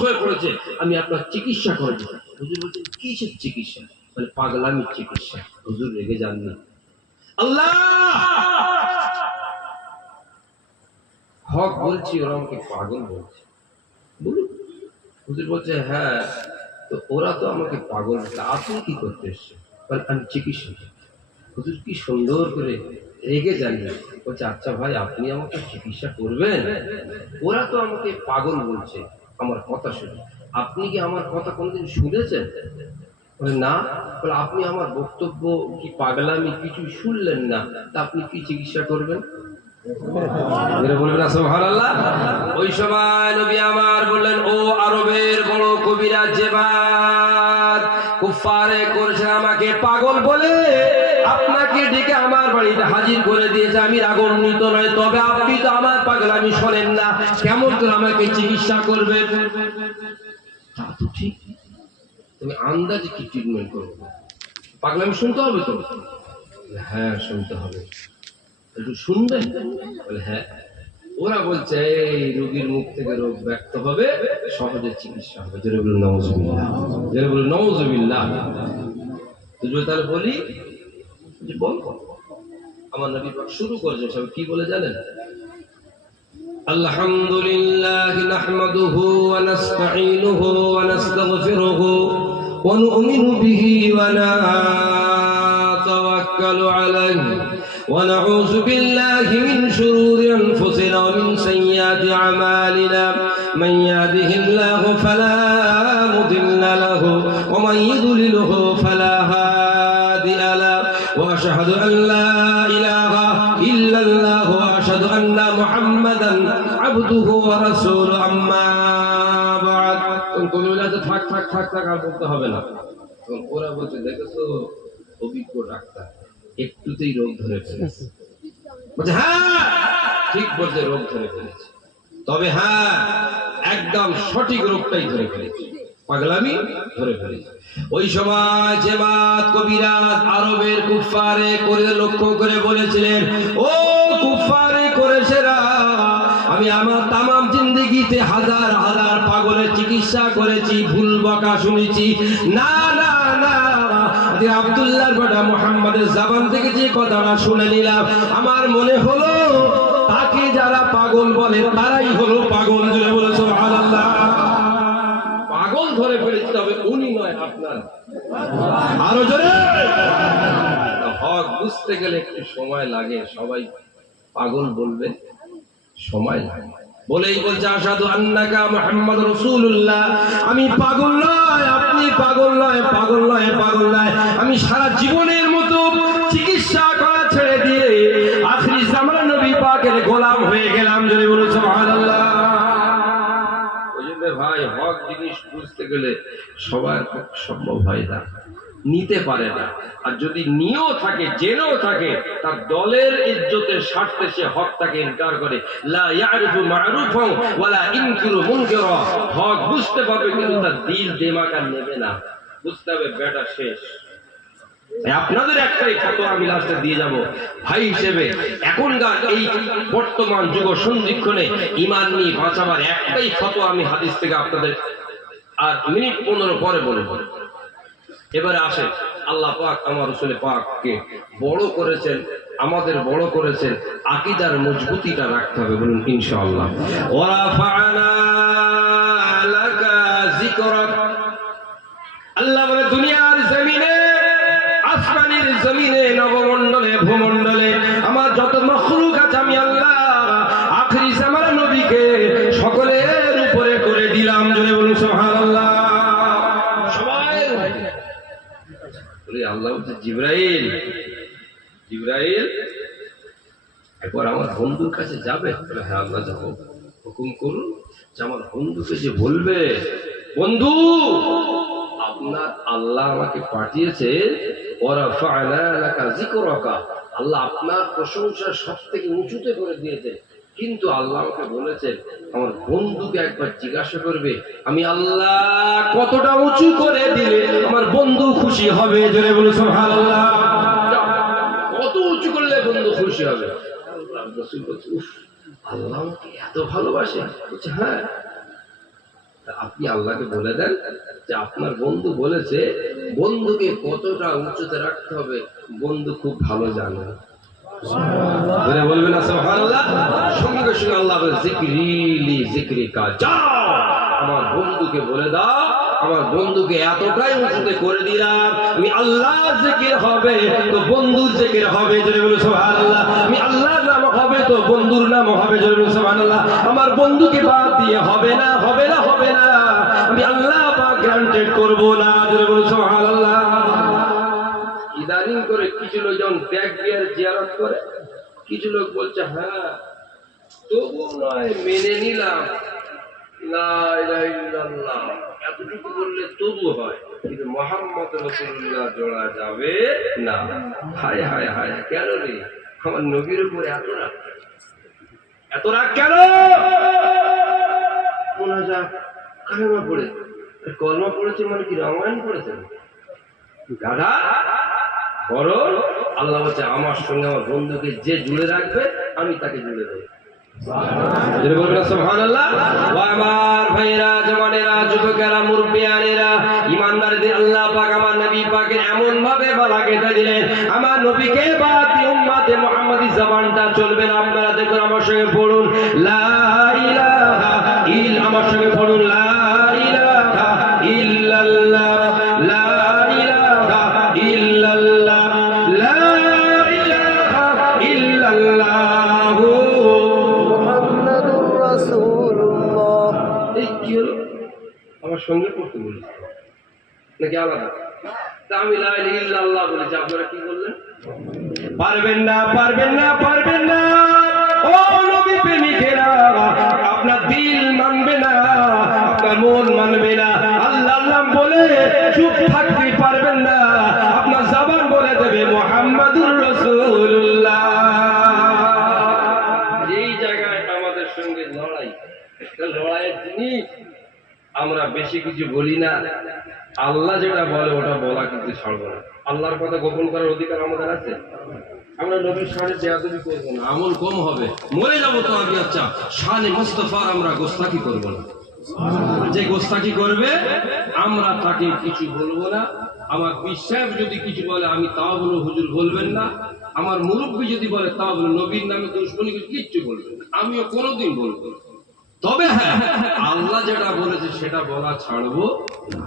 হয়ে পড়েছে, আমি আপনার চিকিৎসা করবো। হুজুর বলছেন কিসের চিকিৎসা? মানে পাগলামির চিকিৎসা। হুজুর রেগে যাননি। আল্লাহ হক বলছি, ওরা আমাকে পাগল বলছে। বলুন। হুজুর বলছে হ্যাঁ, তো ওরা তো আমাকে পাগল বলছে, আপনি কি করতে এসছেন? আমি চিকিৎসা। হুজুর কি সুন্দর করে রেগে যাননি। বলছে আচ্ছা ভাই, আপনি আমাকে চিকিৎসা করবেন? ওরা তো আমাকে পাগল বলছে আমার কথা শুনে, আপনি কি আমার কথা কোনোদিন শুনেছেন? বলে না। বলে আপনি আমার বক্তব্য কি পাগলামি কিছু শুনলেন না, তা আপনি কি চিকিৎসা করবেন? বলবেন সুবহানাল্লাহ। ওই সময় নবী আমার বললেন, ও আরবের বড় কবিরা জেবাদ, কুফারে করেছে আমাকে পাগল বলে আপনাকে ডেকে আমার বাড়িতে হাজির করে দিয়েছে। আমি রাগান্বিত নয়, তবে আপনি তো আমার পাগলামি শোনেন না, কেমন করে আমাকে চিকিৎসা করবেন? তা তো ঠিক, তুমি আন্দাজে কি ট্রিটমেন্ট করবে? পাগলামি শুনতে হবে তো? হ্যাঁ শুনতে হবে। একটু শুনবেন? বলে হ্যাঁ। ওরা বলছে এই রোগীর মুখ থেকে রোগ ব্যক্ত হবে, সহজে চিকিৎসা হবে। যেটা বলুন নাউজুবিল্লাহ, যেটা বলুন নাউজুবিল্লাহ। তাহলে বলি যে বল। আমার নবী পাক শুরু করেছেন, সব কি বলে জানেন? আলহামদুলিল্লাহ নাহমাদুহু ওয়া নাস্তাঈনুহু ওয়া নাস্তাগফিরুহু ওয়া নু'মিনু বিহি ওয়া নাতাওয়াক্কালু আলাইহি ওয়া নাউযু বিল্লাহি মিন শুরুরি আনফুসিনা ওয়া মিন সাইয়্যাতি আমালিনা মান ইয়াহদিহিল্লাহু ফালা মুদিল্লা লাহু ওয়া মান ইউদ্লিলহু ফালা হাদিয়া লাহু ওয়া আশহাদু আন লা ইলাহা ইল্লাল্লাহু ওয়া আশহাদু আন্না মুহাম্মাদান আবদুহু ওয়া রাসূলুহু আম্মা বা'দ। কোন বলে থাক থাক থাক থাক আর বলতে হবে না। ওরা বলছে দেখেছো অভিজ্ঞ ডাক্তার, একটুতেই রোগ ধরে ফেলেছে। বলছে হ্যাঁ ঠিক বলছে, রোগ ধরে ফেলেছে, তবে হ্যাঁ একদম সঠিক রোগটাই ধরে ফেলেছে, পাগলামি ধরে ফেলেছে। ওই সময় জেমাত কবিরাত আরবের কুফারে করে লক্ষ্য করে বলেছিলেন, ও কুফারে করেছেরা, আমি আমার তামাম জিন্দেগিতে হাজার হাজার পাগলের চিকিৎসা করেছি, ভুল বকা শুনেছি, না না না, আব্দুল্লাহর বেটা মুহাম্মাদের জবান থেকে যে কথাটা শুনে নিলাম, আমার মনে হলো তাকে যারা পাগল বলে তারাই হলো পাগল। জোরে বলে সুবহানাল্লাহ। পাগল ধরে ফেলেছে, তবে উনি নয়, আপনার। আরো জোরে। হক বুঝতে গেলে একটু সময় লাগে, সবাই পাগল বলবে, সময় লাগে। বলেই বলছে আশহাদু আন্নাকা মুহাম্মাদুর রাসূলুল্লাহ, আমি পাগল নয়, আপনি পাগল নয়, পাগল নয়, পাগল নয়, আমি সারা জীবনের মতো চিকিৎসা করা ছেড়ে দিয়ে আখিরি জামানার নবী পাকের গোলাম হয়ে গেলাম। জোরে বলুন সুবহানাল্লাহ। বুঝলে ভাই, হক জিনিস বুঝতে গেলে সবার সম্ভব হয় না, নিতে পারে না। আর যদি নিয়েও থাকে, জেনেও থাকে, তার দলের ইজ্জতের স্বার্থে সে হকটাকে ইনকার করে। লা ইয়ারিফু মা'রুফান ওয়া লা ইনকিরু মুনকারা। হক বুঝতে পারবে কিন্তু তার দিল দিমাগ আর নেবে না। বুঝতে হবে বেটা শেষ। আপনাদের একটাই ফতোয়া আমি লাস্টে দিয়ে যাব ভাই হিসেবে, এখনকার এই বর্তমান যুগ সন্ধিক্ষণে ঈমান নিয়ে বাঁচাবার একটাই ফতোয়া আমি হাদিস থেকে আপনাদের আর মিনিট 15 পরে বলবো। এবারে আসেন, আল্লাহ পাক আমার রাসূল পাককে বড় করেছেন, আমাদের বড় করেছেন, আকীদার মজবুতিটা রাখতে হবে। বলুন ইনশাআল্লাহ। ওয়া রাফা'না লাকা যিকরাক। আল্লাহ বলে দুনিয়ার জমিনে, আসমানের জমিনে, নবমণ্ডলে, ভূমণ্ডলে আমার যত মাখলুক আছে, আমি আল্লাহ আখিরি জামানার নবীকে সকলের উপরে করে দিলাম। জোরে বলুন সুবহানাল্লাহ। আল্লাহ বলছে জিবরাইল, জিবরাইল একবার আমার বন্ধুর কাছে যাবে। হ্যাঁ আল্লাহ যাবো, হুকুম করুন। যে আমার বন্ধুকে যে বলবে, বন্ধু আপনার আল্লাহ আমাকে পাঠিয়েছে, ওয়ারাফা'না লাকা যিকরাকা, আল্লাহ আপনার প্রশংসা সব থেকে উঁচুতে করে দিয়েছে, কিন্তু আল্লাহ আমাকে বলেছেন আমার বন্ধুকে একবার জিজ্ঞাসা করবে আমি আল্লাহ কতটা উঁচু করে দিলে আমার বন্ধু খুশি হবে। জোরে বলুন সুবহানাল্লাহ। কত উঁচু করলে বন্ধু খুশি হবে? রাসূল বলছে উফ, আল্লাহ আমাকে এত ভালোবাসে। বলছে হ্যাঁ। আপনি আল্লাহকে বলে দেন যে আপনার বন্ধু বলেছে বন্ধুকে কতটা উচ্চতে রাখতে হবে বন্ধু খুব ভালো জানে। বলবেন না সুবহানাল্লাহ? সঙ্গে সঙ্গে আল্লাহ বলে জিকরিলি জিকরিকা, যাও আমার বন্ধুকে বলে দাও আমার বন্ধুকে এতটাই উঁচুতে করে দিলাম আমি আল্লাহ জিকির হবে তো বন্ধুর জিকির হবে। জোরে বলে সুবহানাল্লাহ। আমি আল্লাহর নাম হবে তো বন্ধুর নাম হবে। জোরে বলে সুবহানাল্লাহ। আমার বন্ধুকে বাদ দিয়ে হবে না হবে না হবে না, আমি আল্লাহ পাক গ্রান্টেড করব না। জোরে বলে সুবহানাল্লাহ। ইদানিং করে কিছু লোক যখন ব্যাগ দিয়ে জিয়ারত করে, কিছু লোক বলছে হ্যাঁ তবু নয় মেনে নিলাম, লা ইলাহা ইল্লাল্লাহ এতটুকু বললে তবু হয়, কিন্তু মুহাম্মদ রাসূলুল্লাহ জোড়া যাবে না। হায় হায় হায়, কেন রে আমার নবীর উপরে এত রাগ, এত রাগ কেন? মোনাজাত কালেমা পড়ে, কলমা পড়েছে মানে কি রামায়ণ পড়েছেন গাধা? বরং আল্লাহ বলছে আমার সঙ্গে আমার বন্ধুকে যে জুড়ে রাখবে আমি তাকে জুড়ে দেবো। সুবহানাল্লাহ। আমার ভাইরা, জওয়ানেরা, যুবকেরা, মুরব্বিয়ানেরা, ইমানদারদের আল্লাহ পাক আমার নবী পাকের এমন ভাবে বালাকেটা দিলেন, আমার নবীকে বাদ দিয়ে উম্মতে মুহাম্মাদি জবানটা চলবে না। আপনারা দেখুন, আমার সঙ্গে পড়ুন লা ইলাহা ইল্লাল্লাহ, আমার সঙ্গে পড়ুন লা ইলাহা ইল্লাল্লাহ, লা ইলাহা ইল্লাল্লাহ, লা ইলাহা ইল্লাল্লাহ। আমার সঙ্গে পড়তে বলেছি নাকি আলাদা? আমি লা ইলাহা ইল্লাল্লাহ বলেছি, আপনারা কি বললেন? পারবেন না পারবেন না পারবেন না। ও নবী প্রেমিকেরা, আপনার দিল মানবে না, আপনার মন মানবে না। আল্লাহর নাম বলে চুপ থাকতে পারবেন না, আপনার জবান বলে দেবে মুহাম্মাদুর রাসূলুল্লাহ। এই জায়গায় আমাদের সঙ্গে লড়াই, লড়াইয়ের জিনিস আমরা বেশি কিছু বলি না। আল্লাহ যেটা বলে ওটা বলা কিন্তু ছাড়বো না। আল্লাহর কথা গোপন করার অধিকার আমাদের আছে। আমরা নবীর শানে বেয়াদবি করবো না, আমল কম হবে, মরে যাবো তো আগে। আচ্ছা, শানে মুস্তাফার আমরা গোস্তাকি করবো না। যে গোস্তাকি করবে আমরা তাকে কিছু বলবো না। আমার বিশ্বাস যদি কিছু বলে আমি তাও বলবো হুজুর বলবেন না। আমার মুরব্বী যদি বলে তাও বলবো, নবীর নামে দুশমনী কিচ্ছু বলবেন না, আমিও কোনোদিন বলবো না। তবে হ্যাঁ, আল্লাহ যেটা বলেছে সেটা বলা ছাড়বো না।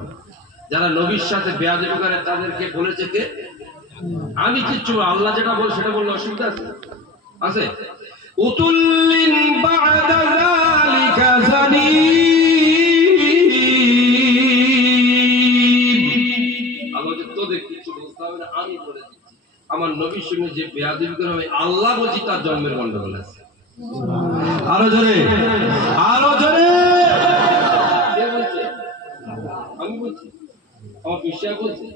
যারা নবীর সাথে বেয়াদবি করে তাদেরকে বলেছে কে? আমি কিচ্ছু, আল্লাহ যেটা বলে সেটা বললে অসুবিধা আছে? আছে? উতুল্লিন বা'দা যালিকা যানিব। আল্লাহ যে তোদের কিছু বলতে হবে না, আমি বলে দিচ্ছি। আমার নবীর সঙ্গে যে বেয়াদবি করে আমি আল্লাহ বলছি তার জন্মের গন্ডগোল আছে। আরো জোরে, আরো জোরে। কে বলছে? আমি বলছি, আমার বিশ্বাস বলছে।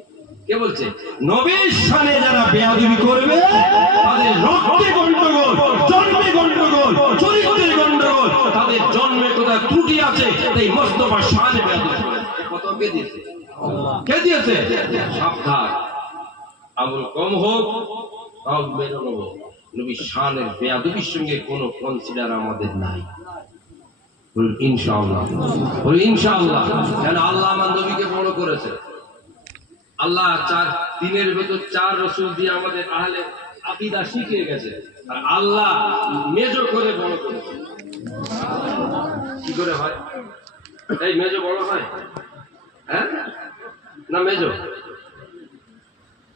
কে বলছে? নবীর শানে যারা বেয়াদবি করবে তাদের রক্তে গন্ডগোল, জন্মে গন্ডগোল, চরিত্রে গন্ডগোল, তাদের জন্মে কোথায় ত্রুটি আছে, তাই মুস্তাফার শানে বেয়াদবি করে। কত কে দিয়েছে? কে দিয়েছে? সাবধান, আমল কম হোক তাও মেনে নেব। নবীর শানের বেয়াদবির সঙ্গে কোনো কনসিডার আমাদের নাই। ইনশাআল্লাহ, ইনশাআল্লাহ। কেন? আল্লাহ আমার নবীকে বড় করেছে। আল্লাহ দিনের ভেতর 4 রাসূল দিয়ে আমাদের আহলে আকীদা শিখিয়ে গেছে, আর আল্লাহ মেজো করে বড় করেছে। কি করে হয়? এই মেজো বড় হয়? হ্যাঁ না মেজো?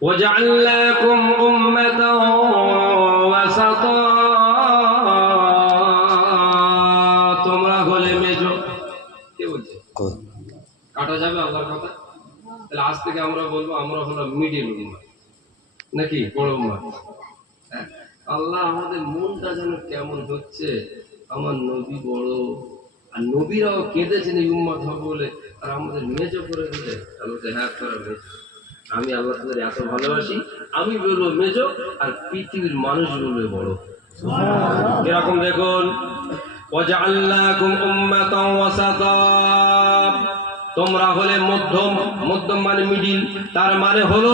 ওয়াজআলনাকুম উম্মাতাও ওয়াসাতা, তোমরা হলে মেজো। কে বলছে? কাটা যাবে আল্লাহর কথা? তাহলে আজ থেকে আমরা বলবো আমরা হলো মিডিল উম্মাহ, নাকি বড় উম্মাহ? আল্লাহ আমাদের মনটা যেন কেমন হচ্ছে, আমার নবী বড়, আর নবীরাও কেঁদেছেন এই উম্মাত হবে বলে, আর আমাদের মেজো করে দিলে। হ্যাঁ তোরা মেজো, আমি আল্লাহ তাদের এত ভালোবাসি, আমি বলবো মেজো, আর পৃথিবীর মানুষ বলবে বড়। এরকম দেখুন, ওয়াজআলনাকুম উম্মাতাও ওয়াসাতা, তোমরা হলে মধ্যম, মধ্যম মানে মিডিল, তার মানে হলো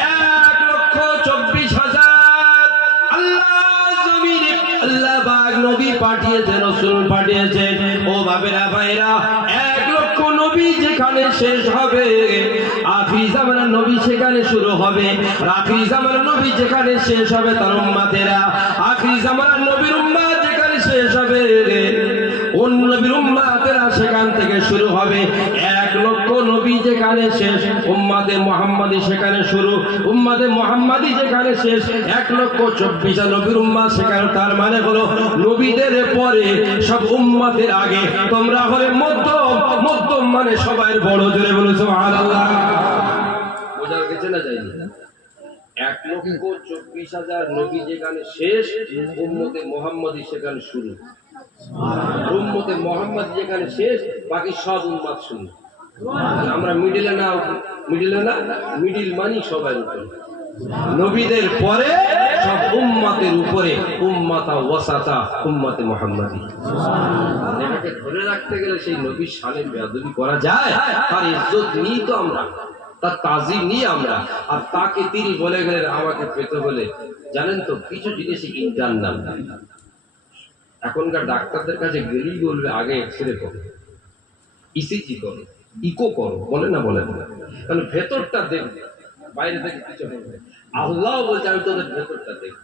1,24,000 আল্লাহ জমিনে আল্লাহ পাক নবী পাঠিয়েছেন, রাসূল পাঠিয়েছেন। ও বাবেরা ভাইরা, যেখানে শেষ হবে আখিরি জামানার নবী সেখানে শুরু হবে। আখিরি জামানার নবী যেখানে শেষ হবে তার উম্মতেরা, আখিরি জামানার নবীর উম্মত যেখানে শেষ হবে অন্য নবীর উম্মতেরা সেখান থেকে শুরু হবে। 1 লক্ষ নবী যেখানে শেষ উম্মতে মুহাম্মাদি সেখানে শুরু, উম্মতে মুহাম্মাদি যেখানে শেষ 1,24,000 নবীর উম্মত সেখানে। তার মানে হলো নবীদের পরে সব উম্মতের আগে তোমরা হলে মধ্যম, মধ্যম মানে সবাই বড়। জোরে বলো সুবহানাল্লাহ। বোঝা গেছে না? যায়নি? 1,24,000 নবী যেখানে শেষ উম্মতে মুহাম্মাদি সেখানে শুরু, উম্মতে মুহাম্মাদি যেখানে শেষ বাকি সব উম্মত শুরু। আমরা মিডিলে না, মিডিলে না, মিডিল মানি সবাই উপরে, নবীদের পরে সব উম্মতের উপরে উম্মাতা ওয়াসাতা উম্মতে মুহাম্মাদি। এটাকে ধরে রাখতে গেলে সেই নবীর শানে বেয়াদবি করা যায়? তার ইজ্জত নিয়ে তো আমরা, তার তাজিম নিয়ে আমরা, আর তাকে তিনি বলে গেলেন আমাকে পেতে বলে। জানেন তো কিছু জিনিস ইন্টারনাল, এখনকার ডাক্তারদের কাছে গেলেই বলবে আগে এক্সরে করো, ইসিজি করো, ইকো করো, বলে না? বলে না, কারণ ভেতরটা দেখবে, বাইরে থেকে কিছু হবে। আল্লাহ বলছে আমি তোদের ভেতরটা দেখব।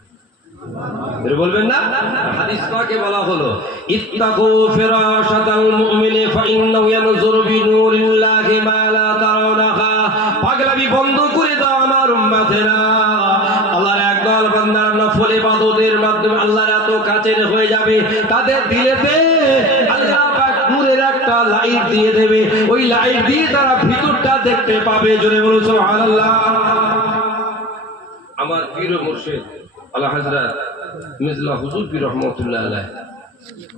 বলবেন না? হাদিস পাকে বলা হলো ইত্তাকু ফিরাশাতাল মুমিনি ফাইন্নাহু ইয়ানজুরু বিনুরিল্লাহি মা লা তারাউনাহা। পাগলামি বন্ধ করে দাও আমার উম্মতেরা। আল্লাহর একদল বান্দারা নফল ইবাদতের মাধ্যমে আল্লাহর এত কাছের হয়ে যাবে, তাদের দিলেতে আল্লাহ পাক নূরের একটা লাইট দিয়ে দেবে, ওই লাইট দিয়ে তারা ভিতরটা দেখতে পাবে। জোরে বলো সুবহানাল্লাহ। আমার পীর মুর্শিদ আলা হযরত মির্জা হুজুর পীর রহমাতুল্লাহ আলাইহি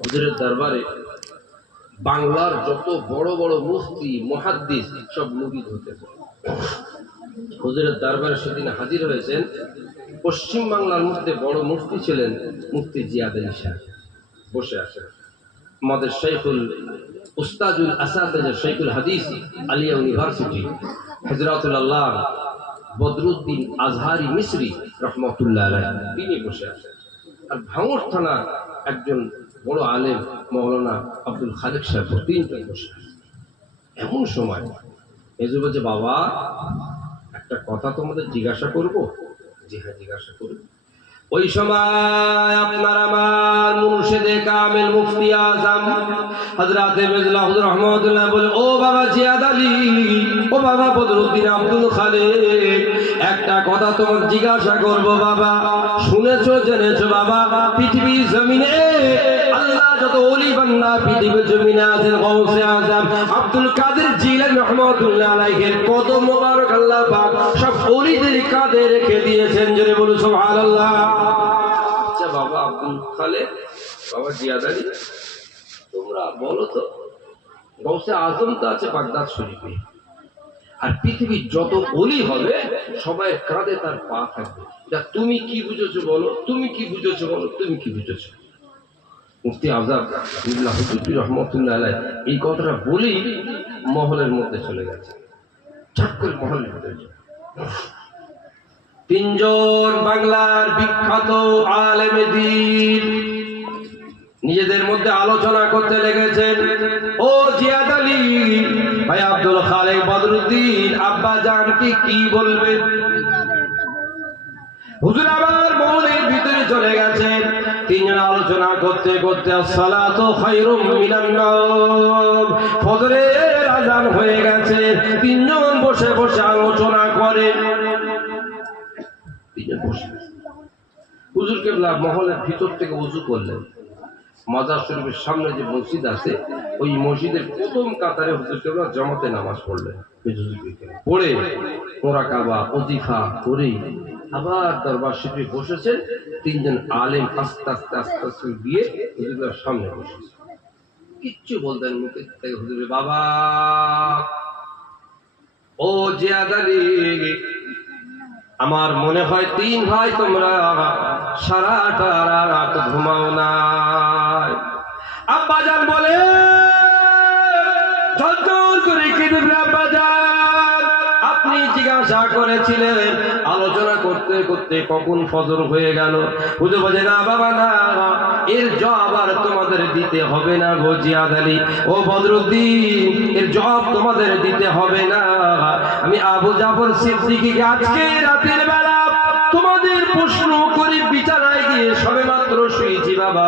হুজুরের দরবারে বাংলার যত বড় বড় মুফতি মুহাদ্দিস সব মুরিদ হতেছে। হুজুরের দরবারে সেদিন হাজির হয়েছেন পশ্চিম বাংলার মধ্যে বড় মুফতি ছিলেন মুফতি জিয়াদ আলী সাহেব, বসে আছেন। আমাদের শাইখুল উস্তাদুল আসাতিজা শাইখুল হাদিস আলিয়া ইউনিভার্সিটি হযরতুল্লাহ বদরুদ্দিন আজহারি মিসরি রহমতুল্লাহ আলাইহি তিনি বসে আছেন। আর ভাঙড় থানার একজন বড় আলেম মাওলানা আব্দুল খালেক সাহেব তিনজন বসে আছেন। এমন সময় মেজো বলছে বাবা একটা কথা তোমাদের জিজ্ঞাসা করবো? জি হ্যাঁ জিজ্ঞাসা করবো। ওই সময় আপনার আমার মুর্শিদে কামিল মুফতি আজম হযরত মির্জা হুজুর রহমাতুল্লাহ বলে ও বাবা জিয়াদ আলী, ও বাবা বদরুদ্দিন আব্দুল খালেক, একটা কথা তোমার জিজ্ঞাসা করব বাবা। শুনেছো জেনেছো বাবা পৃথিবীর জমিনে আল্লাহ যত ওলি বান্দা পৃথিবীর জমিনে আছেন গাউসে আজম আব্দুল কাদের জিলানী রহমাতুল্লাহ আলাইহির কদম মোবারক আল্লাহ পাক সব ওলিদের কাঁধে রেখে দিয়েছেন। জোরে বলুন সুবহানাল্লাহ। আচ্ছা বাবা আব্দুল খালেক, বাবা জিয়াদ আলী, তোমরা বলো তো গাউসে আজম তো আছে বাগদাদ শরীফে, আর পৃথিবীর যত ওলি হবে সবাই কাঁধে তার পা থাকবে, তুমি কি বুঝেছো বলো, তুমি কি বুঝেছো বলো, তুমি কি বুঝেছো? মুফতি আজম মির্জা হুজুর পীর রহমাতুল্লাহ আলাইহি এই কথাটা বলেই মহলের মধ্যে চলে গেছে, ঝট করে মহলের ভিতরে। তিনজন বাংলার বিখ্যাত আলেমে দ্বীন নিজেদের মধ্যে আলোচনা করতে লেগেছেন। ও জিয়াদ আলী ভাই আব্দুল খালেক বদরুদ্দিন আব্বা জান কি বলবেন? হুজুর আবার মহলের ভিতরে চলে গেছেন। তিনজন আলোচনা করতে করতে আসসালাতু খায়রুম মিনান নাওম, ফজরের আযান হয়ে গেছে। তিনজন বসে বসে আলোচনা করে। তিনজন বসে হুজুর কেবলা মহলের ভিতর থেকে ওযু করলেন। মাজার শরীফের সামনে যে মসজিদ আছে ওই মসজিদের প্রথম কাতারে হুজুর কেবলা জামাতে নামাজ পড়লেন। পড়ে মুরাকাবা ওজিফা করে আবার দরবার শরীফে বসেছেন। তিনজন আলেম আস্তে আস্তে আস্তে আস্তে গিয়ে হুজুরের সামনে বসেছে। কিচ্ছু বলতেন মুখে থেকে হুজুর বাবা ও জিয়াদ আলী, আমার মনে হয় তিন ভাই তোমরা সারাটা রাত ঘুমাও নাই। আব্বাজান বলে ঝরঝর করে কেঁদে আব্বাজান আপনি তিনি জিজ্ঞাসা করেছিলেন, আলোচনা করতে করতে কখন ফজর হয়ে গেল। হুজুর বলে, না বাবা না, এর জবাব আর তোমাদের দিতে হবে না গো জিয়াদ আলী, ও বদরুদ্দিন, এর জবাব তোমাদের দিতে হবে না। আমি আবু জাফর সিদ্দিকীকে আজকে রাতের বেলা তোমাদের প্রশ্ন করে বিছানায় গিয়ে সবেমাত্র শুয়েছি বাবা,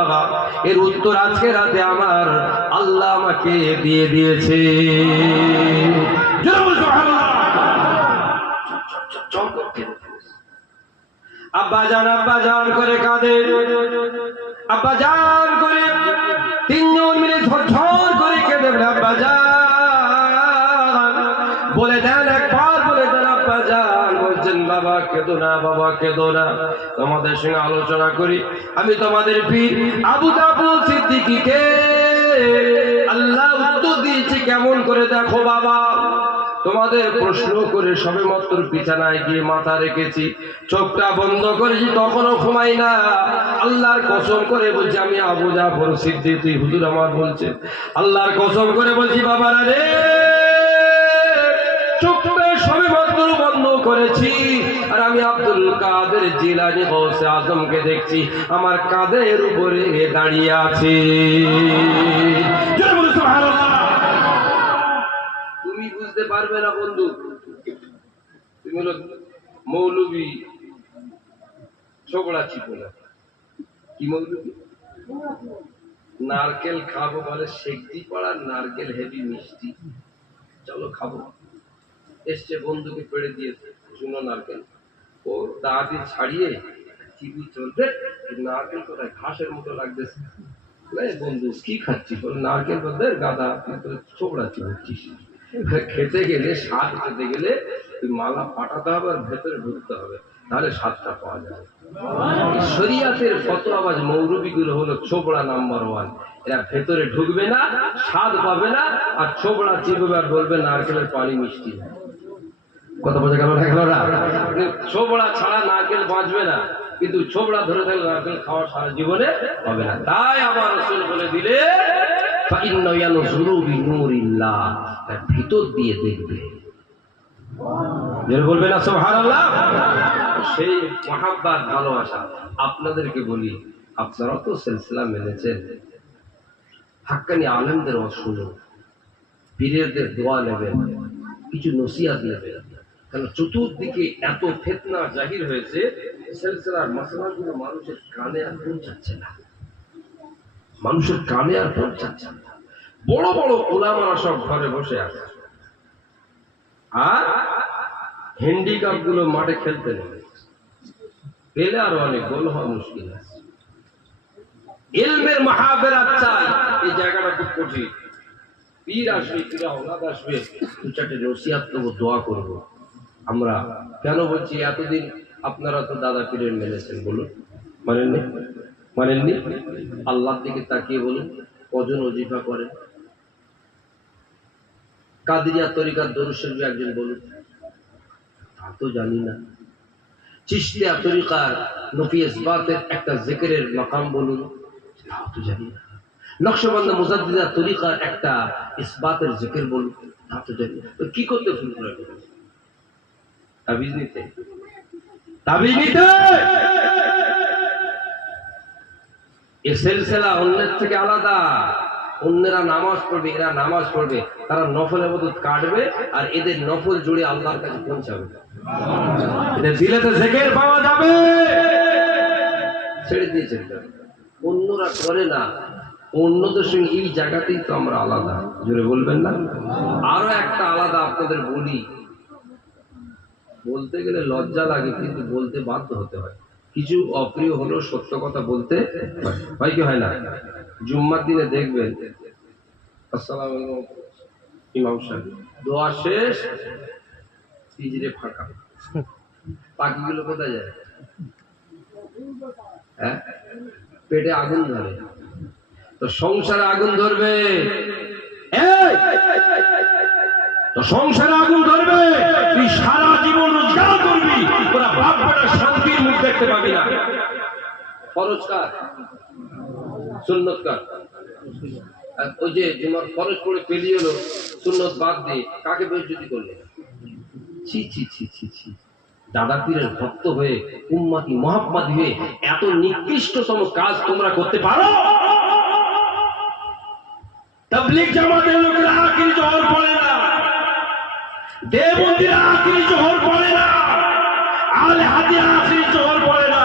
এর উত্তর আজকে রাতে আমার আল্লাহ আমাকে দিয়ে দিয়েছে। আব্বা জান করে কাঁদে, আব্বা জান করে তিনজন মিলে ঝরঝর করে কেঁদে, আব্বা জান বলে দেন, একবার বলে দেন আব্বা জান। বলছেন, বাবা কেঁদো না, বাবা কেঁদো না, তোমাদের সঙ্গে আলোচনা করি। আমি তোমাদের পীর আবু জাফর সিদ্দিকীকে আল্লাহ উত্তর দিয়েছে কেমন করে দেখো বাবা। তোমাদের প্রশ্ন করে সবেমাত্র বিছানায় গিয়ে মাথা রেখেছি, চোখটা বন্ধ করেছি, তখনও ঘুমাই না। আল্লাহর কসম করে বলছি, আমি আবু জাফর সিদ্দিকী, হুজুর আমার বলছে, আল্লাহর কসম করে বলছি বাবারা রে, চোখটা সবেমাত্র বন্ধ করেছি আর আমি আব্দুল কাদের জিলানী গৌসে আজমকে দেখছি আমার কাঁধের উপরে দাঁড়িয়ে আছে। তুমি বুঝতে পারবে না বন্ধু, তুমি হলো মৌলবী ছোকড়া চিপোলা। কি মৌলবী? নারকেল খাবো বলে, শেখজি পাড়ার নারকেল হেভি মিষ্টি, চলো খাবো। এসছে, বন্ধুকে পেড়ে দিয়েছে শুনো নারকেল, ও দাঁড়ি ছাড়িয়ে চিবি চলবে, নারকেল কোথায় ঘাসের মতো লাগতেছে। বন্ধু কি খাচ্ছিস? নারকেল বলতে গাদা ছোকড়া চিবুচ্ছিস। খেতে গেলে, স্বাদ খেতে গেলে তুই মালা ফাটাতে হবে আর ভেতরে ঢুকতে হবে, তাহলে স্বাদটা পাওয়া যাবে। শরিয়াতের ফতোয়াবাজ মৌলবীগুলো হলো ছোবড়া নাম্বার 1। এরা ভেতরে ঢুকবে না, স্বাদ পাবে না, আর ছোবড়া চিববে আর বলবে নারকেলের পানি মিষ্টি না। কথা বোঝা গেল না? ছোবড়া ছাড়া নারকেল বাঁচবে না, কিন্তু ছোবড়া ধরে থাকলে নারকেল খাওয়া সারা জীবনে হবে না। তাই আমার রাসূল বলে দিলে, ভিতর দিয়ে দেখবে, বলবে না সুবহানাল্লাহ। সেই মহাব্বত ভালোবাসা আপনাদেরকে বলি, আপনারা তো সিলসিলা মেনেছেন, হাক্কানি আলেমদের ওয়াজ শুনুন, পীরদের দোয়া নেবেন, কিছু নসিহত নেবেন। কারণ চতুর্দিকে এত ফিতনা জাহির হয়েছে, সিলসিলার মাসআলাগুলো মানুষের কানে আর পৌঁছাচ্ছে না, মানুষের কানে আর পৌঁছাচ্ছে না। বড় বড় উলামারা সব ঘরে বসে আছে, আর হ্যান্ডিক্যাপ গুলো মাঠে খেলতে নেবে, পেলে আরো অনেক গোল হওয়া মুশকিল আছে। ইলমের মাহাবেরাত চাই, এই জায়গাটা খুব কঠিন। পীর আসবে, পীরা ওলাদ আসবে, দু চারটে নসিহত করবো, দোয়া করবো। আমরা কেন বলছি, এতদিন আপনারা তো দাদা পীরের মেনেছেন, বলুন মানেননি? মানেননি? আল্লাহর দিকে তাকিয়ে বলুন, কজন ওজিফা করেন? কাদিরিয়া তরিকার দরুদ শরীফ একজন বলুন, তা তো জানি না। চিশতিয়া তরিকার নফি ইসবাতের একটা জিকিরের মাকাম বলুন, তা তো জানি না। নকশবন্দ মুজাদ্দিদা তরিকার একটা ইসবাতের জিকির বলুন, তা তো জানি না। তো কি করতে শুরু করে? তাবিজ নিতে, তাবিজ নিতে। এই সিলসিলা অন্যের থেকে আলাদা। অন্যেরা নামাজ পড়বে, এরা নামাজ পড়বে, তারা নফলের মতো কাটবে, আর এদের নফল জুড়ে আল্লাহর কাছে পৌঁছাবে। এদের দিলে তো জিকির পাওয়া যাবে। ছেড়ে দিয়েছে, অন্যরা করে না। অন্যদের সঙ্গে এই জায়গাতেই তো আমরা আলাদা, জোরে বলবেন না? আরো একটা আলাদা আপনাদের বলি, বলতে গেলে লজ্জা লাগে, কিন্তু বলতে বাধ্য হতে হয়। কিছু অপ্রিয় হলেও সত্য কথা বলতে হয় কি হয় না? জুম্মার দিনে দেখবেন, আসসালামু আলাইকুম ইমাম সাহেব, দোয়া শেষ, পিজরে ফাঁকা, পাখিগুলো কোথায় যায়? হ্যাঁ, পেটে আগুন ধরে। তো সংসারে আগুন ধরবে, তো সংসারে আগুন ধরবে, তুই সারা জীবন রোজগার করবি, তোরা বাপ বেটা শান্তির মুখ দেখতে পাবি না। ফরজ কার, সুন্নত কার? ওই যে তোমার ফরজ পড়ে পেলি হলো, সুন্নত বাদ দিয়ে কাকে বেজ্জতি করলে? ছি ছি ছি ছি ছি, দাদা পীরের ভক্ত হয়ে উম্মতি মুহাম্মাদি হয়ে এত নিকৃষ্টতম কাজ তোমরা করতে পারো? তাবলীগ জামাতের লোকেরা আখিরি জোহর পড়ে না, দেওবন্দিরা আখিরি জোহর পড়ে না, আলে হাদিয়া আখিরি জোহর পড়ে না,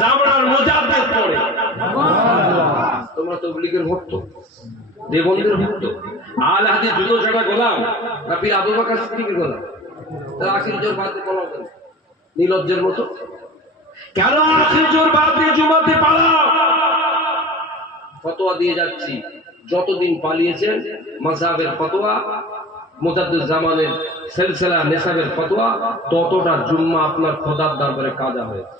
জামানার মুজাদ্দিদ পড়ে। তোমরা তাবলীগের ভক্ত, দেওবন্দির ভক্ত, আলে হাদিস জুতো ছাড়া গোলাম না পীর আবু বকর সিদ্দিকের গোলাম? তাহলে আখিরি জোহর বাদ দিয়ে পড়াও কেন নির্লজ্জের মতো? কেন আখিরি জোহর বাদ দিয়ে জুমাতে পালাও? ফতোয়া দিয়ে যাচ্ছি, যতদিন পালিয়েছেন মাযহাবের ফতোয়া, মুজাদ্দিদ জামানের সিলসিলা নেসাবের ফতোয়া, ততটা জুম্মা আপনার খোদার দরবারে কাজা হয়েছে।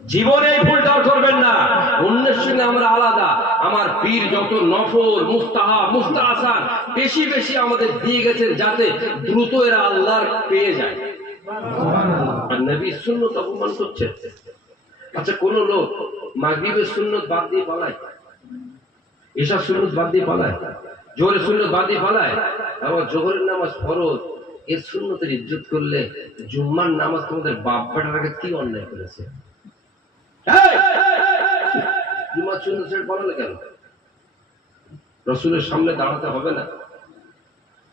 জীবনে এই ভুলটাও করবেন না। অন্যের সঙ্গে আমরা আলাদা। আমার পীর যত নফল মুস্তাহাব মুস্তাহসান বেশি বেশি আমাদের দিয়ে গেছেন, যাতে দ্রুত এরা আল্লাহর পেয়ে যায়। আর নবী সুন্নত অপমান করছে। আচ্ছা, কোন লোক মাগরিবের সুন্নত বাদ দিয়ে পালায়, এশার সুন্নত বাদ দিয়ে পালায়, জোহরের সুন্নত বাদ দিয়ে পালায়, আবার জোহরের নামাজ ফরজ, এর সুন্নতের ইজ্জত করলে জুম্মার নামাজ তোমাদের বাপ বেটাটাকে কি অন্যায় করেছে? জুম্মার সুন্নত ছেড়ে পালালে কেন? রাসূলের সামনে দাঁড়াতে হবে না?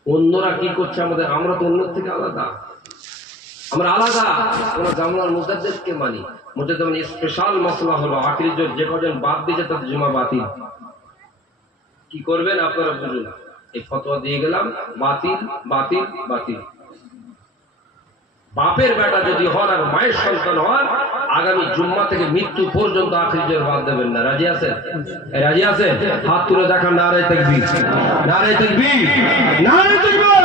অন্যরা কি করছে আমাদের, আমরা তো অন্যের থেকে আলাদা, আমরা আলাদা। আমরা জামানার মুজাদ্দিদকে মানি। মুজাদ্দিদ মানে স্পেশাল মাসলা হলো আখিরি জোহর যে কজন বাদ দিয়েছে তাদের জুমা বাতিল। কি করবেন আপনারা বুঝুন। এই ফতোয়া দিয়ে গেলাম, বাতিল বাতিল বাতিল। বাপের বেটা যদি হন আর মায়ের সন্তান হন, আগামী জুম্মা থেকে মৃত্যু পর্যন্ত আখিরি জোহর বাদ দেবেন না। রাজি আছেন? রাজি আছেন? হাত তুলে দেখান। নারে তাকবীর, নারে তাকবীর, নারে তাকবীর।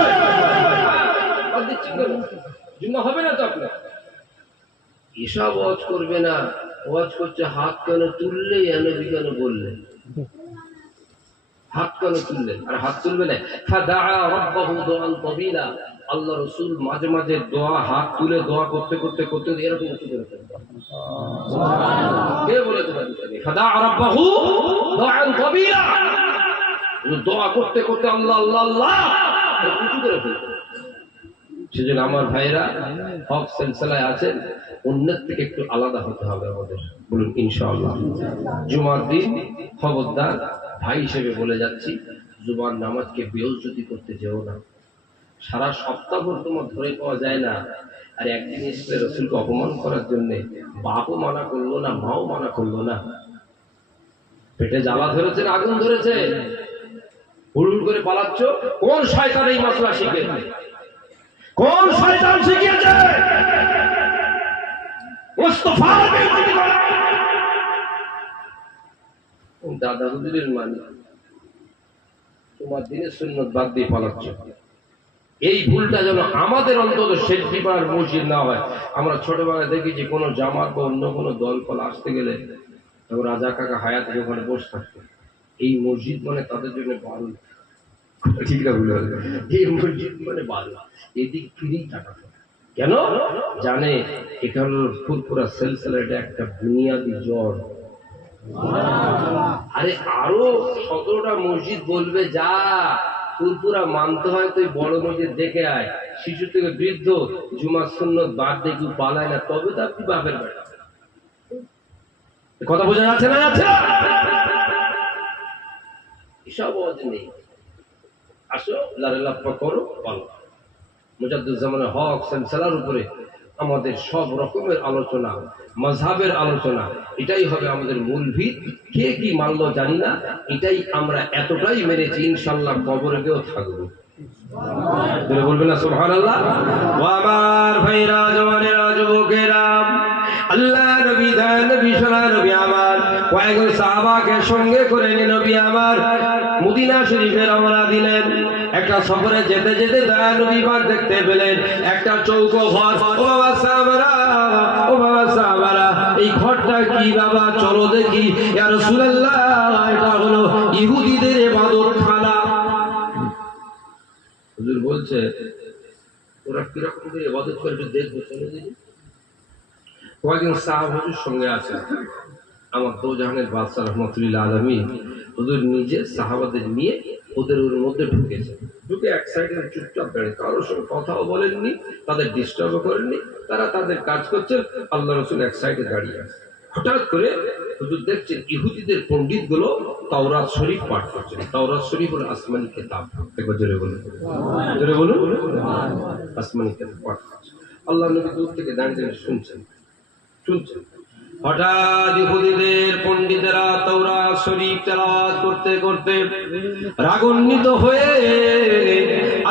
জুম্মা হবে না তো আপনার? এসব ওয়াজ করবে না। ওয়াজ করছে হাত কেন তুললেই নবী কেন বললেন, হাত কেন তুললেন? আর হাত তুলবে না। ফাদাআ রাব্বাহু দুআন তাবিলা। আল্লাহ রাসূল মাঝে মাঝে দোয়া, হাত তুলে দোয়া করতে করতে করতে এরকম উঁচু করে ফেলতেন। সুবহানাল্লাহ। কে বলে তো ফাদাআ রাব্বাহু দুআন তাবিলা, দোয়া করতে করতে আল্লাহ আল্লাহ আল্লাহ উঁচু করে ফেলতেন। সেজন্য আমার ভাইরা হক সিলসিলায় আছেন, অন্যের থেকে একটু আলাদা হতে হবে আমাদের। বলুন ইনশাআল্লাহ। জুমার দিন খবরদার, ভাই হিসেবে বলে যাচ্ছি, জুমার নামাজকে বেইজ্জতি করতে যেও না। সারা সপ্তাহ তোমার ধরে পাওয়া যায় না, আর একদিন এসে রাসূলকে অপমান করার জন্য বাপও মানা করলো না, মাও মানা করলো না। পেটে জ্বালা ধরেছে, আগুন ধরেছে, হুড় করে পালাচ্ছ। কোন শয়তান এই মাসলা শিখেছে? কোন শয়তান শিখিয়েছে? মুস্তাফার বেইজ্জতি করা। দাদা হুজুরের মানে তোমার দিনের সুন্নত বাদ দিয়ে পালাচ্ছ। এই ভুলটা যেন আমাদের অন্তত শেরডিপাড়ার মসজিদ না হয়। আমরা ছোটবেলায় দেখি যে কোনো জামাত বা অন্য কোনো দল ফল আসতে গেলে রাজা কাকা হায়াতের ওখানে বসে থাকতো। এই মসজিদ মানে তাদের জন্য বারুদ। ঠিক না? ভুলে এই মসজিদ মানে বারুদ। এদিক ফিরেই টাকা কেন জানে? এখানে ফুরফুরা সিলসিলা, এটা একটা বুনিয়াদি জড়। আরে আরো 17টা মসজিদ বলবে যা, ফুরফুরা মানতে হয় তুই বড় মসজিদ দেখে আয়। শিশু থেকে বৃদ্ধ জুমার সুন্নত বাদ দিয়ে কেউ পালায় না, তবে তো আপনি বাপের বেটা। কথা বোঝা যাচ্ছে না? যাচ্ছে না? এসব ওয়াজ নেই। আসো লাল্লাহ করো, পালো। মুজাদ্দিদ জামানের হক সিলসিলার উপরে আমাদের সব রকমের আলোচনা, মাযহাবের আলোচনা, এটাই হবে আমাদের মূল ভিত। কে কি মানলো জানি না, এটাই আমরা এতটাই মেরেছি, ইনশাআল্লাহ কবরে গিয়েও থাকবো। বলবেন না সুবহানাল্লাহ? ও আমার ভাইরা, জওয়ানেরা, যুবকেরা, আল্লাহ নবী দয়াল নবী সোনা নবী আমার কয়েকজন সাহাবাকে সঙ্গে করে নিয়ে নবী আমার মদিনা শরীফে রওনা দিলেন। একটা সফরে যেতে যেতে দয়াল নবী পাক দেখতে পেলেন একটা চৌকো ঘর। ও বাবা সাহাবারা, ও বাবা সাহাবারা, এই ঘরটা কি বাবা? চলো দেখি। ইয়া রাসূলুল্লাহ, এটা হলো ইহুদিদের ইবাদতখানা। হুজুর বলছে ওরা কিরকম করে ইবাদত করে একটু দেখবো, চলো দেখি। কয়েকজন সাহাবা হুজুর সঙ্গে আছে। আমার দোজাহানের বাদশা রহমতুল্লাহ আলামিন হুজুর নিজে সাহাবাদের নিয়ে ওদের ওর মধ্যে ঢুকেছে, ঢুকে এক সাইডে চুপচাপ দাঁড়িয়ে, কারোর সঙ্গে কথাও বলেননি, তাদের ডিস্টার্ব করেননি, তারা তাদের কাজ করছে। আল্লাহ রাসূল এক সাইডে দাঁড়িয়ে আছে। হঠাৎ করে হুজুর দেখছেন ইহুদিদের পণ্ডিত গুলো তাওরাত শরীফ পাঠ করছেন। তাওরাত শরীফ হলো আসমানি কিতাব। একবার জোরে বলুন, জোরে বলুন, আসমানি কিতাব পাঠ করছেন। আল্লাহ নবী দূর থেকে দাঁড়িয়ে শুনছেন। হঠাৎ ইহুদিদের পণ্ডিতেরা তাওরাত শরীফ তেলাওয়াত করতে করতে রাগান্বিত হয়ে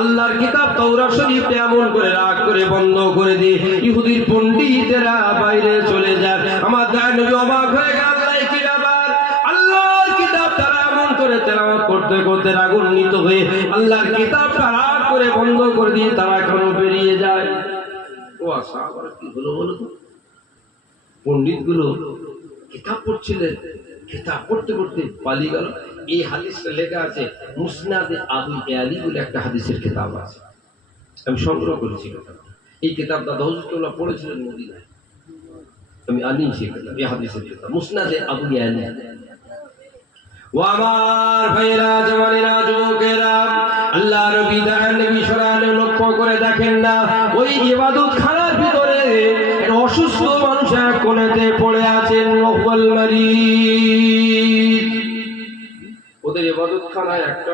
আল্লাহর কিতাব তাওরাত শরীফ এমন করে রাগ করে বন্ধ করে দিয়ে ইহুদির পণ্ডিতেরা বাইরে চলে যায়। আমার দয়ার নবী অবাক হয়ে গেল, কি ব্যাপার? আল্লাহর কিতাব তারা এমন করে তেলাওয়াত করতে করতে রাগান্বিত হয়ে আল্লাহর কিতাবটা রাগ করে বন্ধ করে দিয়ে তারা কেন বেরিয়ে যায়? ও আশা কি হলো বলো তো? পণ্ডিত গুলো কিতাব পড়ছিলেন, কিতাব পড়তে পড়তে পালিয়ে গেল। এই হাদিসটা লেখা আছে মুসনাদে আবু ইয়ালি বলে একটা হাদিসের কিতাব আছে, আমি সংগ্রহ করেছি। এই কিতাব দাদা হুজুরুল্লাহ পড়েছিলেন মদিনায়, আমি আনি সেই কিতাব, এই হাদিসের কিতাব মুসনাদে আবু ইয়ালি। ও আমার ভাইরা, জওয়ানেরা, যুবকেরা, আল্লাহ নবী দয়ার নবী সরালে লক্ষ্য করে দেখেন না, ওই ইবাদত খানার ভিতরে অসুস্থ মানুষ এক কোণেতে পড়ে আছেন, নকল মারিদ। ওদের ইবাদত খানায় একটা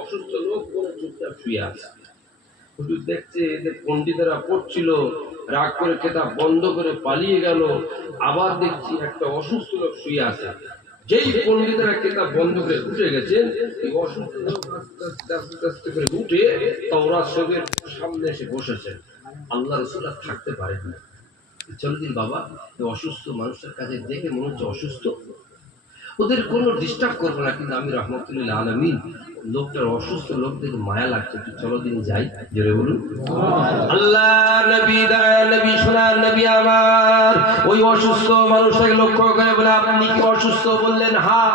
অসুস্থ লোক কোণে চুপচাপ শুয়ে আছে। হুজুর দেখছে এদের পণ্ডিতেরা পড়ছিল, রাগ করে কিতাব বন্ধ করে পালিয়ে গেল। আবার দেখছি একটা অসুস্থ লোক শুয়ে আছে। যেই পণ্ডিতেরা কিতাব বন্ধ করে উঠে গেছেন, এই অসুস্থ লোক আস্তে আস্তে করে উঠে তাওরাত শরীফের সামনে এসে বসেছেন। আল্লাহ রাসূল থাকতে পারেন না, চলো দিন বাবা, অসুস্থ মানুষের কাছে দেখে মনে হচ্ছে অসুস্থ, ওদের কোনো ডিস্টার্ব করবো না, কিন্তু আমি রহমতুল্লাহ আলামিন লোকটার অসুস্থ লোক দেখে মায়া লাগছে, একটু চলো দিন যাই। জোরে বলুন আল্লাহ নবী দয়ার নবী সোনার নবী আমার ওই অসুস্থ মানুষটাকে লক্ষ্য করে বলে, আপনি কি অসুস্থ? বললেন হ্যাঁ।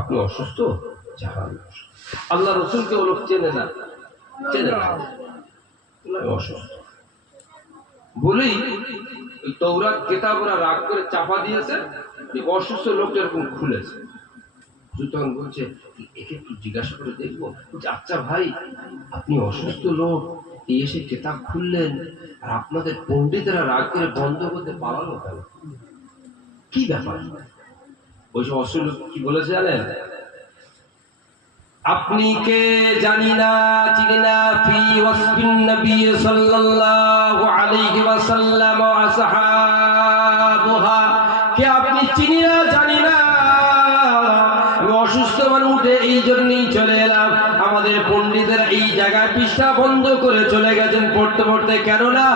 আপনি অসুস্থ? আল্লাহ রাসূলকে ও লোক চেনে না, চেনে না, অসুস্থ বলেই ওই তাওরাত কিতাব ওরা রাগ করে চাপা দিয়েছে, অসুস্থ লোকটা এরকম খুলেছে। তখন বলছে, একে একটু জিজ্ঞাসা করে দেখবো। বলছে, আচ্ছা ভাই, আপনি অসুস্থ লোক, এসে কিতাব খুললেন, আর আপনাদের পণ্ডিতেরা রাগ করে বন্ধ করতে পারলো কেন? কি ব্যাপার? ওই সব অসুস্থ লোক কি বলেছে জানেন? আপনি কে জানি না, চিনি না, ফি ওয়াসফিন নবী সাল্লাল্লাহু আলাইহি ওয়াসাল্লাম ওয়া আসহাবুহা, কে আপনি চিনি না, জানি না। আমি অসুস্থ মানুষ উঠে এই জন্যই চলে এলাম। আমাদের পণ্ডিতেরা এই জায়গায় পৃষ্ঠা বন্ধ করে চলে গেছেন পড়তে পড়তে, কেননা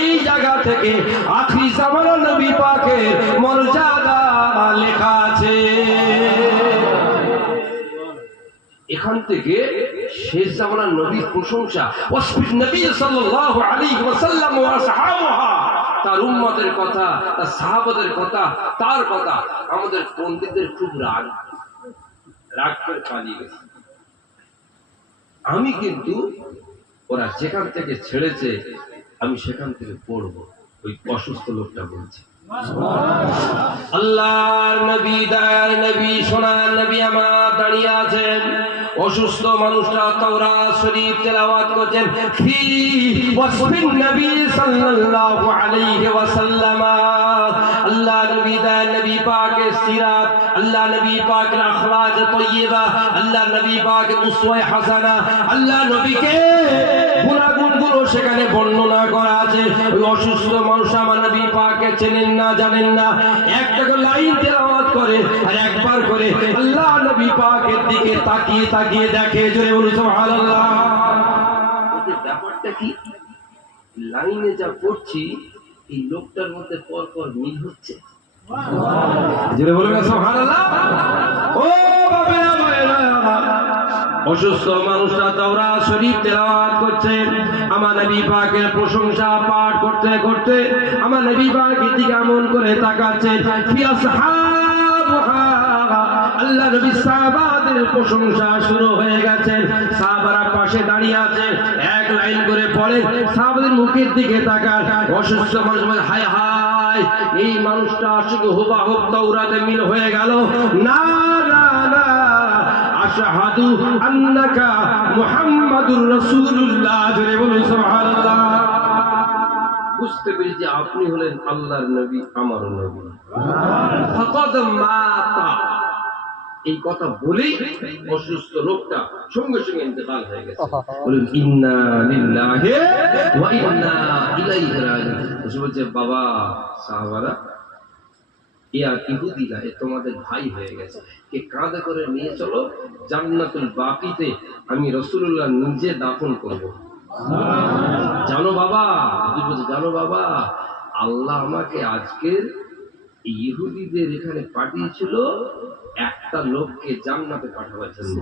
এই জায়গা থেকে আখিরি জামানার নবী পাকের মর্যাদা লেখা আছে। এখান থেকে শেষ জামানার নবীর প্রশংসা, ওয়াসফিন নবী সাল্লাল্লাহু আলাইহি ওয়াসাল্লাম ওয়া আসহাবুহা, তার উম্মতের কথা, তার সাহাবাদের কথা, তার কথা। আমাদের পণ্ডিতদের খুব রাগ করে পালিয়ে গেছে। আমি কিন্তু ওরা যেখান থেকে ছেড়েছে আমি সেখান থেকে পড়বো। ওই অসুস্থ লোকটা বলছে, আল্লাহর নবী দয়ার নবী সোনার নবী আমার দাঁড়িয়ে আছেন। অসুস্থ মানুষরা তাওরাত শরীফ তেলাওয়াত করছেন, ফি ওয়াসফিন নবী সাল্লাল্লাহু আলাইহি ওয়াসাল্লাম। আল্লাহ নবী দয়ার নবী পাকের সিরাত, আল্লাহ নবী পাকের আখলাক তাইয়্যিবা, আল্লাহ নবী পাকের উসওয়ায়ে হাসানা, আল্লাহ নবীকে গুণাগুণগুলো সেখানে বর্ণনা করা আছে। ওই অসুস্থ মানুষ আমার নবী পাককে চেনেন না, জানেন না, একটা করে লাইন তেলাওয়াত করে আর একবার করে আল্লাহ নবী পাকের দিকে তাকিয়ে তাকিয়ে দেখে। জোরে বলুন সুবহানাল্লাহ। ওদের ব্যাপারটা কি? লাইনে যা পড়ছি এই লোকটার মধ্যে পর পর মিল হচ্ছে। জোরে বলুন সুবহানাল্লাহ। ও বাবারা ভাইরা, অসুস্থ মানুষরা তাওরাত শরীফ তেলাওয়াত করছে, আমার নবী পাকের প্রশংসা পাঠ করতে করতে আমার নবী পাকের দিকে এমন করে তাকাচ্ছেন, ফি আসহাবুহা, আল্লাহ নবী সাহাবাদের প্রশংসা শুরু হয়ে গেছে। সাহাবারা পাশে দাঁড়িয়ে আছে, এক লাইন করে পড়ে, সাহাবাদের মুখের দিকে তাকান। অসুস্থ মানুষ বলে, হায় হায়, এই মানুষটা আসলে হুবাহুব তাওরাতে মিল হয়ে গেল। না না না, আশহাদু আন্নাকা মুহাম্মাদুর রাসূলুল্লাহ। জোরে বলুন সুবহানাল্লাহ। বুঝতে পেরেছি আপনি হলেন আল্লাহর নবী, আমার নবী। ফাকাদ মাতা, এই কথা বলেই অসুস্থ লোকটা সঙ্গে সঙ্গে ইন্তেকাল হয়ে গেছে। বলুন ইন্না লিল্লাহি ওয়া ইন্না ইলাইহি রাজিউন। বলছে বাবা সাহাবারা, আর ইহুদিরা এ তোমাদের ভাই হয়ে গেছে, কে কাঁধে করে নিয়ে চলো জান্নাতুল বাকিতে, আমি রাসূলুল্লাহ নিজে দাফন করব। জানো বাবা, জানো বাবা, আল্লাহ আমাকে আজকের ইহুদিদের এখানে পাঠিয়েছিল একটা লোককে জান্নাতে পাঠাবার জন্য।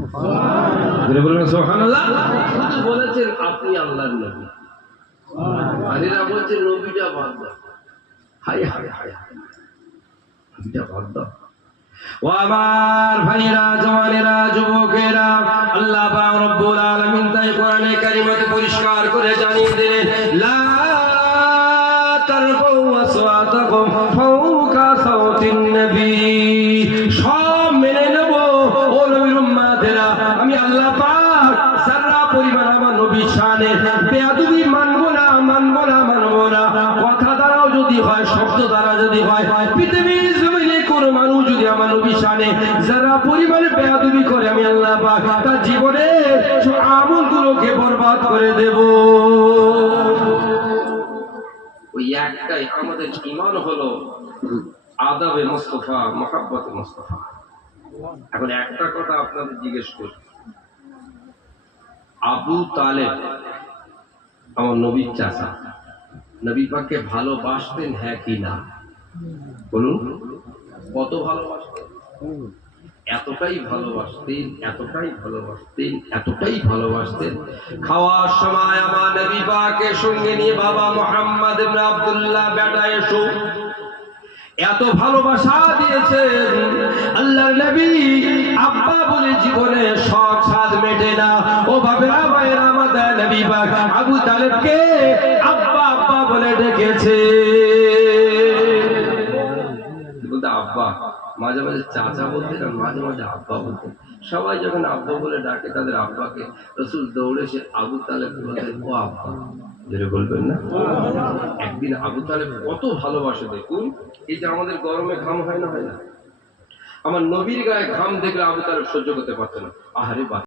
বলবেন সুবহানাল্লাহ। শুধু বলেছেন আপনি আল্লাহর নবী, আর এরা বলছে নবীটা বাদ দাও। হায় হায় হায় হায়, নবীটা বাদ দাও। ও আমার ভাইরা, জওয়ানেরা, যুবকেরা, আল্লাহ পাক রব্বুল আলামিন তাই কোরআনে কারিমে পরিষ্কার করে জানিয়ে দিলেন, লা তারফাউ আসওয়াতাকুম ফাওকা সাওতিন নবী। সব মেনে নেব ও নবীর উম্মতেরা, আমি আল্লাহ পাক যারা পরিমাণ আমার নবীর শানে বেয়াদবি মানবো না, মানবো না, মানবো না। কথা দ্বারাও যদি হয়, শব্দ দ্বারা যদি হয়, পৃথিবীর জমিনে কোন মানুষ যদি আমার নবীর শানে যারা পরিমাণে বেয়াদবি করে, আমি আল্লাহ পাক তার জীবনের আমলগুলোকে বরবাদ করে দেব। ওই একটাই আমাদের ঈমান হলো আদাবে মুস্তাফা, মুহাব্বতে মুস্তাফা। এখন একটা কথা আপনাদের জিজ্ঞেস করি, আবু তালেব আমার নবীর চাচা, নবী পাককে ভালোবাসতেন হ্যাঁ কি না? বলুন, কত ভালোবাসতেন? এতটাই ভালোবাসতেন, এতটাই ভালোবাসতেন, এতটাই ভালোবাসতেন, খাওয়ার সময় আমার নবী পাকের সঙ্গে নিয়ে বাবা মুহাম্মদ ইবনে আব্দুল্লাহ বেটা এসো, এত ভালোবাসা দিয়েছেন। আল্লাহর নবী আব্বা বলে জীবনে শখ সাদ মেটে না। ও বাবেরা, ভাইরা, আমাদের নবী পাক আবু তালেবকে আব্বা আব্বা বলে ডেকেছে। বলতে আব্বা, মাঝে মাঝে চাচা বলতেন আর মাঝে মাঝে আব্বা বলতেন। সবাই যখন আব্বা বলে ডাকে তাদের আব্বাকে, রাসূল দৌড়ে সে আবু তালেব বলতেন ও আব্বা। যেটা বলবেন না, একদিন আবু তালেব কত ভালোবাসে দেখুন। এই যে আমাদের গরমে ঘাম হয় না, হয় না, আমার নবীর গায়ে ঘাম দেখলে আবু তালেব সহ্য করতে পারতো না। আহারে